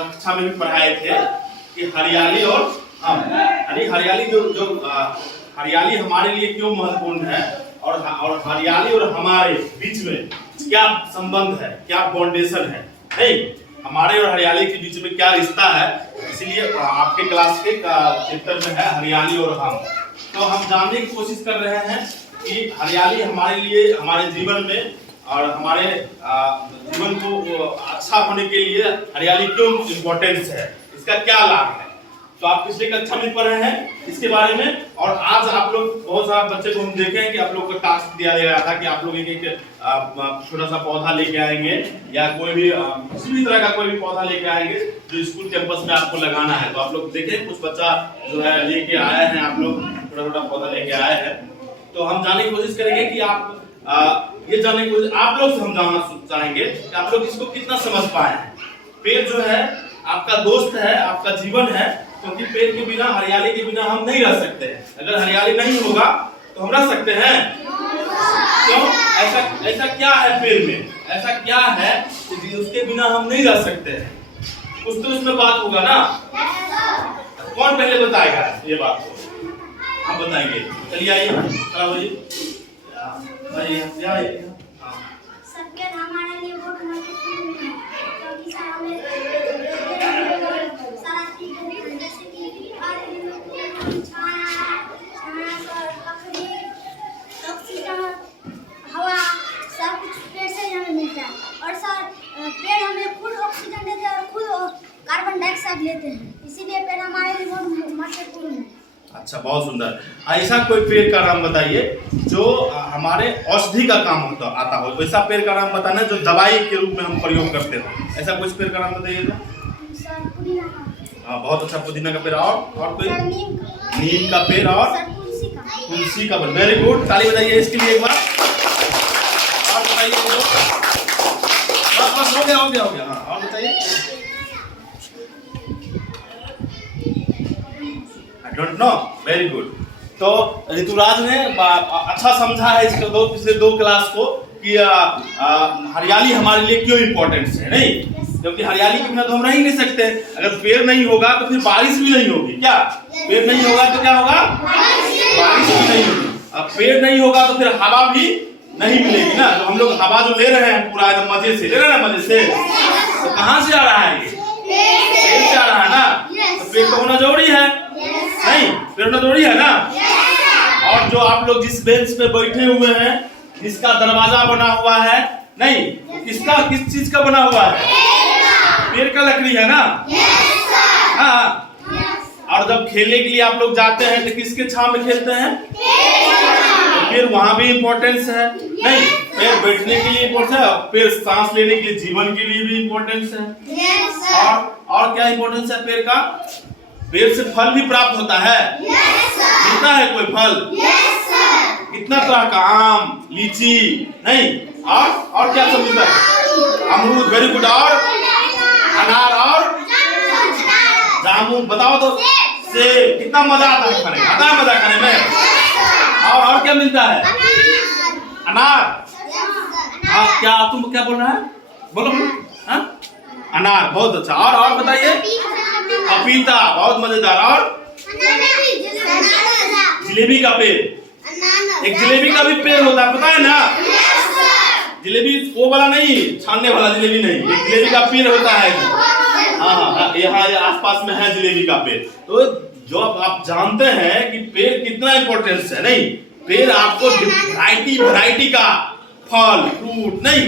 कक्षा में भी पढ़ाए थे कि हरियाली और हम, यानी हरियाली हरियाली हमारे लिए क्यों महत्वपूर्ण है और हरियाली और हमारे बीच में क्या संबंध है, क्या फाउंडेशन है, नहीं हमारे और हरियाली के बीच में क्या रिश्ता है। इसीलिए आपके क्लास के चैप्टर में है हरियाली और हम। तो हम जानने की कोशिश कर रहे हैं कि हरियाली हमारे लिए, हमारे जीवन में और हमारे जीवन को अच्छा होने के लिए हरियाली क्यों इम्पोर्टेंस है, इसका क्या लाभ है। तो आप पिछले कक्षा में पढ़ रहे हैं इसके बारे में। और आज आप लोग बहुत सारा बच्चे को हम देखे हैं कि आप लोग को टास्क दिया गया था कि आप लोग एक छोटा सा पौधा लेके आएंगे या कोई भी किसी भी तरह का कोई भी पौधा लेके आएंगे जो स्कूल कैंपस में आपको लगाना है। तो आप लोग देखें कुछ बच्चा जो है लेके आए हैं, आप लोग छोटा छोटा पौधा लेके आए हैं। तो हम जानने की कोशिश करेंगे कि आप ये जानने की कोशिश आप लोग से हम जानना चाहेंगे कि आप लोग इसको कितना समझ पाए हैं। पेड़ जो है आपका दोस्त है, आपका जीवन है, क्योंकि पेड़ के बिना, हरियाली के बिना हम नहीं रह सकते हैं। अगर हरियाली नहीं होगा तो हम रह सकते हैं क्यों? ऐसा क्या है पेड़ में, ऐसा क्या है कि उसके बिना हम नहीं रह सकते हैं? कुछ तो उसमें बात होगा ना। कौन पहले बताएगा ये बात को? हम बताएंगे। चलिए आइए, खड़ा होइए। सबके हमारे लिए बहुत महत्वपूर्ण है, क्योंकि हमें सारा चीज जैसे कि ऑक्सीजन, हवा सब कुछ पेड़ से हमें मिलता है। और सर पेड़ हमें खुद ऑक्सीजन देते हैं और खुद कार्बन डाइऑक्साइड लेते हैं, इसीलिए पेड़ हमारे लिए बहुत महत्वपूर्ण है। अच्छा, बहुत सुंदर। ऐसा कोई पेड़ का नाम बताइए जो हमारे औषधि का काम आता हो। वैसा पेड़ का नाम बताना जो दवाई के रूप में हम प्रयोग करते हो। ऐसा कुछ पेड़ का नाम बताइए तो। हाँ, बहुत अच्छा, पुदीना का पेड़। और कोई? नीम का पेड़ और तुलसी का पेड़। वेरी गुड, ताली बजाइए इसके लिए एक बार। और बताइए, बस हो गया। हाँ, और बताइए। Don't know, very good. तो ऋतुराज ने अच्छा समझा है इसको पिछले दो क्लास को कि हरियाली हमारे लिए क्यों इम्पोर्टेंट है, नहीं? क्योंकि हरियाली के बिना तो हम रह ही नहीं सकते। अगर पेड़ नहीं होगा तो फिर बारिश भी नहीं होगी। क्या पेड़ नहीं होगा तो क्या होगा? बारिश भी नहीं होगी। अब पेड़ नहीं होगा तो फिर हवा भी नहीं मिलेगी ना। तो हम लोग हवा जो ले रहे हैं पूरा एकदम मजे से ले रहे हैं, मजे से, तो कहाँ से आ रहा है? ये पेड़ से आ रहा है ना। तो पेड़ तो होना जरूरी है, नहीं? पेड़ होना जरूरी है ना। और जो आप लोग जिस बेंच पे बैठे हुए हैं, जिसका दरवाजा बना हुआ है, नहीं, किस चीज का बना हुआ है? पेड़ का लकड़ी है ना। हाँ। और जब खेलने के लिए आप लोग जाते हैं तो किसके छांव में खेलते हैं? तो फिर वहां भी इम्पोर्टेंस है, नहीं? पेड़ बैठने के लिए इम्पोर्टेंस है, पेड़ सांस लेने के लिए, जीवन के लिए भी इम्पोर्टेंस है। और क्या इम्पोर्टेंस है पेड़ का? पेड़ से फल भी प्राप्त होता है। मिलता है कोई फल? कितना तरह का? आम, लीची, नहीं? और क्या सब मिलता है? अमरूद, वेरी गुड। और अनार और जामुन, बताओ तो। सेब, कितना मजा आता है खाने में? आता है मजा खाने में? और क्या मिलता है? अनार। क्या तुम क्या बोल रहा है? बोलो। हाँ, अनार, बहुत अच्छा। और बताइए। पपीता, बहुत मजेदार। और जलेबी का पेड़। एक जलेबी का भी पेड़ होता है, पता है ना? जलेबी वो वाला नहीं, छानने वाला जलेबी नहीं, एक जलेबी का पेड़ होता है। हाँ, यहाँ आसपास में है जलेबी का पेड़। तो जो आप जानते हैं कि पेड़ कितना इम्पोर्टेंस है, नहीं? पेड़ आपको वैरायटी का फल, फ्रूट, नहीं?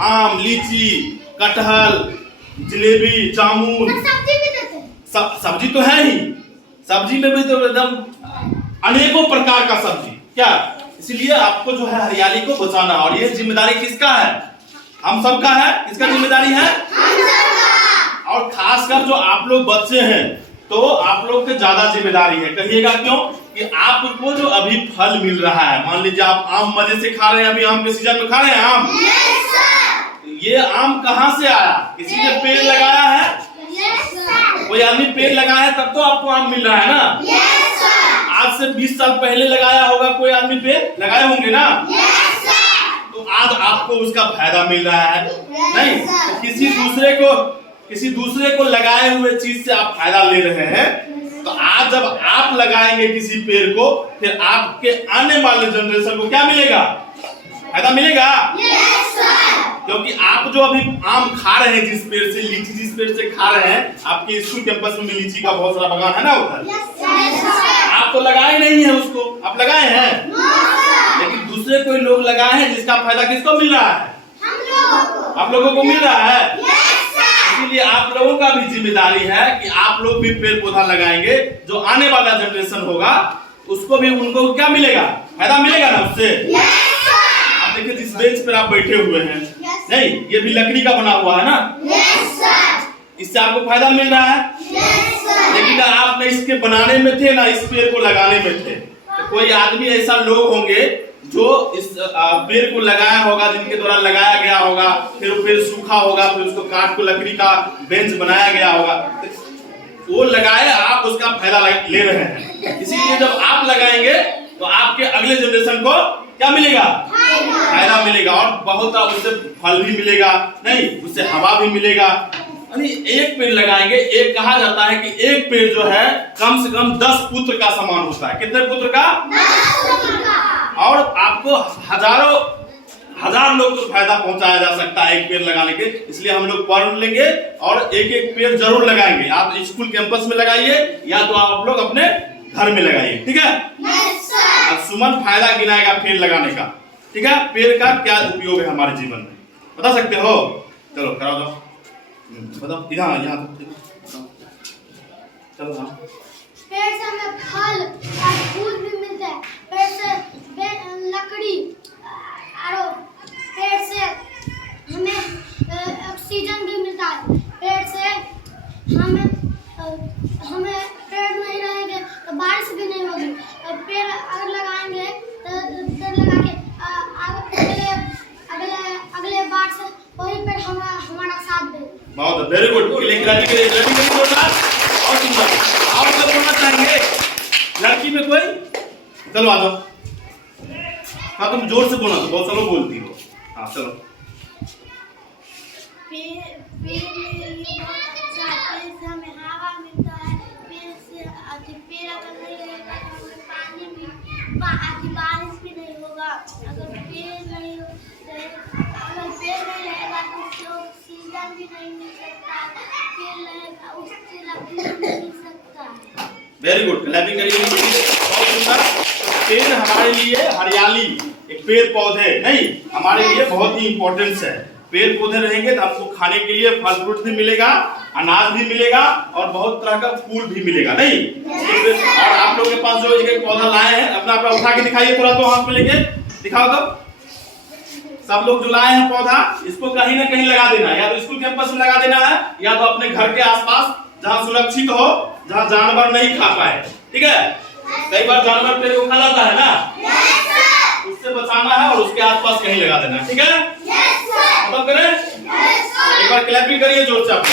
आम, लीची, कटहल, जलेबी, जामुन, सब्जी तो है ही। सब्जी में भी तो एकदम अनेकों प्रकार का सब्जी। क्या? इसलिए आपको जो है हरियाली को बचाना। और ये जिम्मेदारी किसका है? हम सबका है। किसका जिम्मेदारी है? और खासकर जो आप लोग बच्चे हैं तो आप लोग के ज्यादा जिम्मेदारी है। कहिएगा क्यों? कि आपको जो अभी फल मिल रहा है, मान लीजिए आप आम मजे से खा रहे हैं, अभी आम के सीजन में खा रहे हैं आम। ये आम कहाँ से आया? किसी ने पेड़ लगाया है? कोई आदमी पेड़ लगाया है तब तो आपको आम मिल रहा है ना। आज से 20 साल पहले लगाया होगा कोई आदमी, पेड़ लगाए होंगे ना। तो आज आपको उसका फायदा मिल रहा है, नहीं? तो किसी दूसरे को किसी दूसरे को लगाए हुए चीज से आप फायदा ले रहे हैं, तो आज जब आप लगाएंगे किसी पेड़ को, फिर आपके आने वाले जनरेशन को क्या मिलेगा? फायदा मिलेगा। क्योंकि आप जो अभी आम खा रहे हैं, जिस पेड़ से, लीची जिस पेड़ से खा रहे हैं, आपके स्कूल कैंपस में लीची का बहुत सारा बगान है ना उधर। आप तो लगाए नहीं है उसको, आप लगाए हैं, लेकिन दूसरे कोई लोग लगाए हैं जिसका फायदा किसको मिल रहा है? आप लोगों को मिल रहा है। इसीलिए आप लोगों का भी जिम्मेदारी है कि आप लोग भी पेड़ पौधा लगाएंगे, जो आने वाला जनरेशन होगा उसको भी, उनको क्या मिलेगा? फायदा मिलेगा ना उससे। आप देखिए जिस बेंच पर आप बैठे हुए हैं, नहीं, ये भी लकड़ी का बना हुआ है ना, इससे आपको फायदा मिल रहा है। लेकिन आप न इसके बनाने में थे, ना इस पेड़ को लगाने में थे। तो कोई आदमी ऐसा लोग होंगे जो इस पेड़ को लगाया होगा, जिनके द्वारा लगाया गया होगा, फिर वो पेड़ सूखा होगा, फिर उसको काट को लकड़ी का बेंच बनाया गया होगा, वो लगाए, आप उसका फायदा ले रहे हैं। इसीलिए जब आप लगाएंगे तो आपके अगले जनरेशन को क्या मिलेगा? फायदा मिलेगा, और बहुत उससे फल भी मिलेगा, नहीं उससे हवा भी मिलेगा। यानी एक पेड़ लगाएंगे, एक कहा जाता है कि एक पेड़ जो है कम से कम 10 पुत्र का समान होता है। कितने पुत्र का? 10 पुत्र का। और आपको हजार लोग को फायदा पहुंचाया जा सकता है एक पेड़ लगाने के। इसलिए हम लोग पढ़ लेंगे और एक एक पेड़ जरूर लगाएंगे। आप स्कूल कैंपस में लगाइए, या तो आप लोग अपने घर में लगाइए, ठीक है? अब सुमन फायदा गिनाएगा पेड़ लगाने का, ठीक है? पेड़ का क्या उपयोग है हमारे जीवन में, बता सकते हो? चलो करा दो, बताओ। यहाँ चलो। हाँ, पेड़ से हमें फल और फूल भी मिलता है, पेड़ से लकड़ी, और पेड़ से हमें ऑक्सीजन भी मिलता है। पेड़ से हमें पेड़ नहीं रहेंगे तो बारिश भी नहीं होगी। पेड़ अगर लगाएंगे तो पेड़ लगा के अगले बार से वही पेड़ हमारा साथ दे। बहुत वेरी गुड। और सुंदर, आप लोग बोलना चाहेंगे लड़की में कोई? चलो आ जाओ। हाँ, तुम जोर से बोलना, तो बहुत सालों बोलती हो। हाँ चलो। पेड़ अच्छा है, पेड़ से हमें हवा मिलता है। पेड़ से पेड़ अगर नहीं रहेगा तो हमें पानी भी, बारिश भी नहीं होगा। अगर पेड़ नहीं रहेगा तो उससे ऑक्सीजन भी नहीं मिल सकता। पेड़ रहेगा उससे लकड़ी भी मिल सकता है। वेरी गुड, क्लैपिंग करिए। बहुत सुंदर। पेड़ हमारे लिए हरियाली, एक पेड़ पौधे नहीं, हमारे लिए बहुत ही इंपॉर्टेंस है। पेड़ पौधे रहेंगे तो हमको खाने के लिए फल फ्रूट भी मिलेगा, अनाज भी मिलेगा, और बहुत तरह का फूल भी मिलेगा, नहीं? और आप लोगों के पास जो एक पौधा लाए हैं, अपना अपना उठा के दिखाइए थोड़ा, तो हाथ में लेके दिखाओ। तो सब लोग जो लाए हैं पौधा, इसको कहीं ना कहीं लगा देना, या तो स्कूल कैंपस में लगा देना है, या तो अपने घर के आसपास जहाँ सुरक्षित हो, जहाँ जानवर नहीं खा पाए, ठीक है? कई बार जानवर पेड़ को खा जाता है ना, उससे बचाना है और उसके आसपास कहीं लगा देना, ठीक है? खत्म करें? एक बार क्लैपिंग करिए जोर से आप।